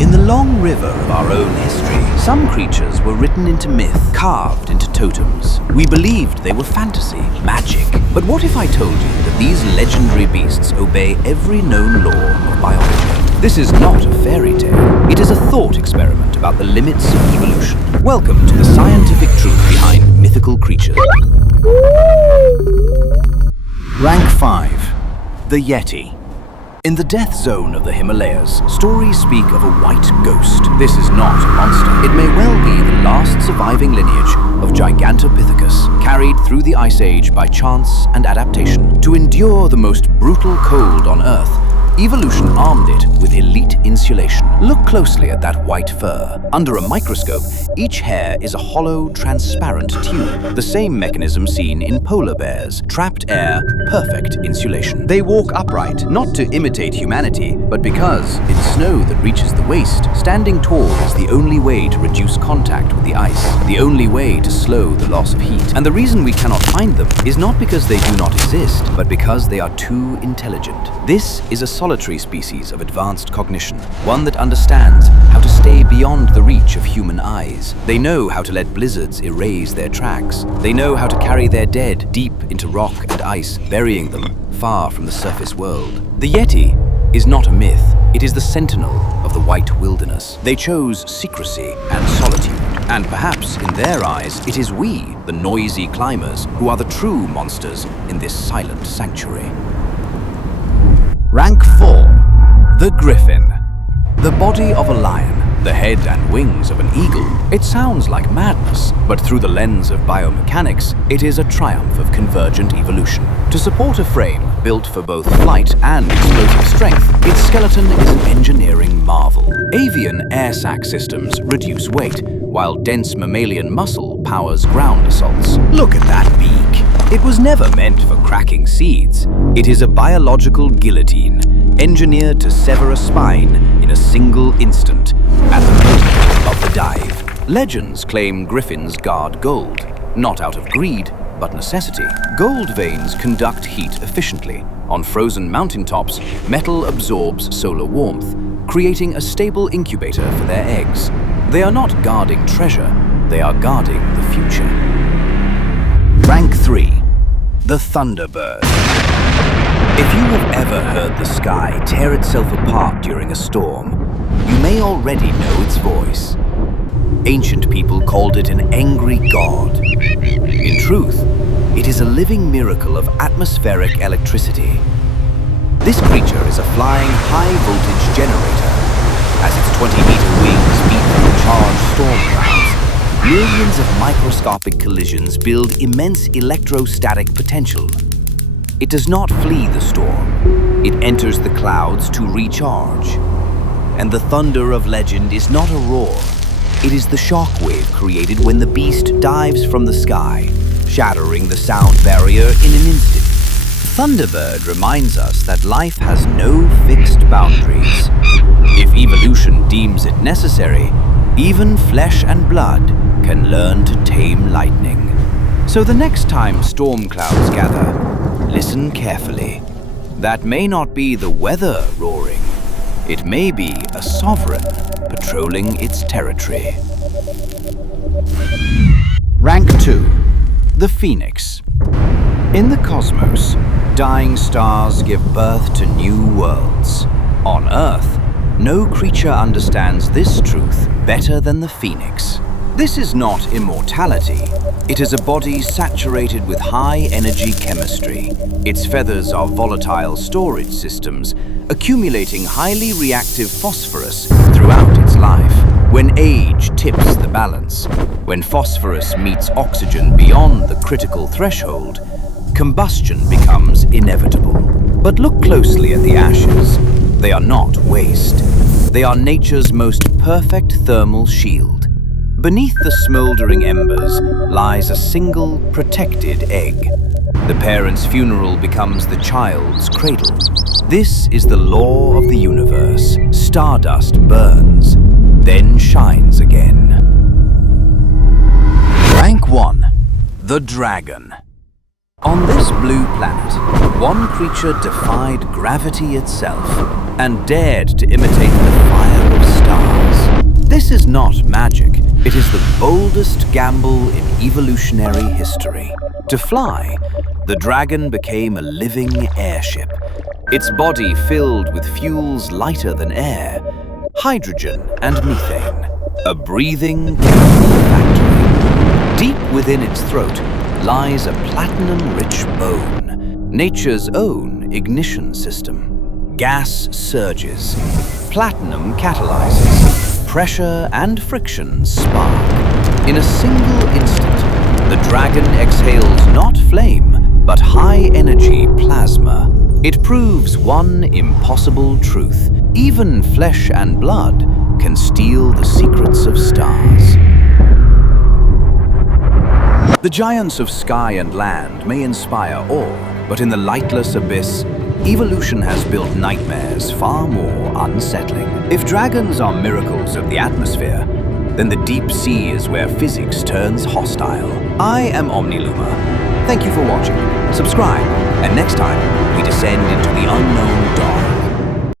In the long river of our own history, some creatures were written into myth, carved into totems. We believed they were fantasy, magic. But what if I told you that these legendary beasts obey every known law of biology? This is not a fairy tale. It is a thought experiment about the limits of evolution. Welcome to the scientific truth behind mythical creatures. Rank 5. The Yeti. In the death zone of the Himalayas, stories speak of a white ghost. This is not a monster. It may well be the last surviving lineage of Gigantopithecus, carried through the Ice Age by chance and adaptation. To endure the most brutal cold on Earth, evolution armed it with elite insulation. Look closely at that white fur. Under a microscope, each hair is a hollow, transparent tube. The same mechanism seen in polar bears. Trapped air, perfect insulation. They walk upright, not to imitate humanity, but because, in snow that reaches the waist, standing tall is the only way to reduce contact with the ice, the only way to slow the loss of heat. And the reason we cannot find them is not because they do not exist, but because they are too intelligent. This is a solitary species of advanced cognition, one that understands how to stay beyond the reach of human eyes. They know how to let blizzards erase their tracks. They know how to carry their dead deep into rock and ice, burying them far from the surface world. The Yeti is not a myth. It is the sentinel of the white wilderness. They chose secrecy and solitude. And perhaps, in their eyes, it is we, the noisy climbers, who are the true monsters in this silent sanctuary. Rank 4. The Griffin. The body of a lion, the head and wings of an eagle. It sounds like madness, but through the lens of biomechanics, it is a triumph of convergent evolution. To support a frame built for both flight and explosive strength, its skeleton is an engineering marvel. Avian air sac systems reduce weight, while dense mammalian muscle powers ground assaults. Look at that beak. It was never meant for cracking seeds. It is a biological guillotine, engineered to sever a spine in a single instant at the moment of the dive. Legends claim griffins guard gold, not out of greed, but necessity. Gold veins conduct heat efficiently. On frozen mountaintops, metal absorbs solar warmth, creating a stable incubator for their eggs. They are not guarding treasure, they are guarding the future. Rank 3. The Thunderbird. If you have ever heard the sky tear itself apart during a storm, you may already know its voice. Ancient people called it an angry god. In truth, it is a living miracle of atmospheric electricity. This creature is a flying high-voltage generator. As its 20-meter wings beat through charged storm clouds, millions of microscopic collisions build immense electrostatic potential. It does not flee the storm. It enters the clouds to recharge. And the thunder of legend is not a roar. It is the shockwave created when the beast dives from the sky, shattering the sound barrier in an instant. Thunderbird reminds us that life has no fixed boundaries. If evolution deems it necessary, even flesh and blood can learn to tame lightning. So the next time storm clouds gather, listen carefully. That may not be the weather roaring. It may be a sovereign patrolling its territory. Rank 2. The Phoenix. In the cosmos, dying stars give birth to new worlds. On Earth, no creature understands this truth better than the phoenix. This is not immortality. It is a body saturated with high-energy chemistry. Its feathers are volatile storage systems, accumulating highly reactive phosphorus throughout its life. When age tips the balance, when phosphorus meets oxygen beyond the critical threshold, combustion becomes inevitable. But look closely at the ashes. They are not waste. They are nature's most perfect thermal shield. Beneath the smoldering embers lies a single protected egg. The parent's funeral becomes the child's cradle. This is the law of the universe. Stardust burns, then shines again. Rank 1. The Dragon. On this blue planet, one creature defied gravity itself and dared to imitate the fire of stars. is not magic. It is the boldest gamble in evolutionary history. To fly, the dragon became a living airship, its body filled with fuels lighter than air, hydrogen and methane, a breathing chemical factory. Deep within its throat lies a platinum-rich bone, nature's own ignition system. Gas surges, platinum catalyzes, pressure and friction spark. In a single instant, the dragon exhales not flame, but high-energy plasma. It proves one impossible truth. Even flesh and blood can steal the secrets of stars. The giants of sky and land may inspire awe, but in the lightless abyss, evolution has built nightmares far more unsettling. If dragons are miracles of the atmosphere, then the deep sea is where physics turns hostile. I am Omni Luma. Thank you for watching. Subscribe, and next time we descend into the unknown dark.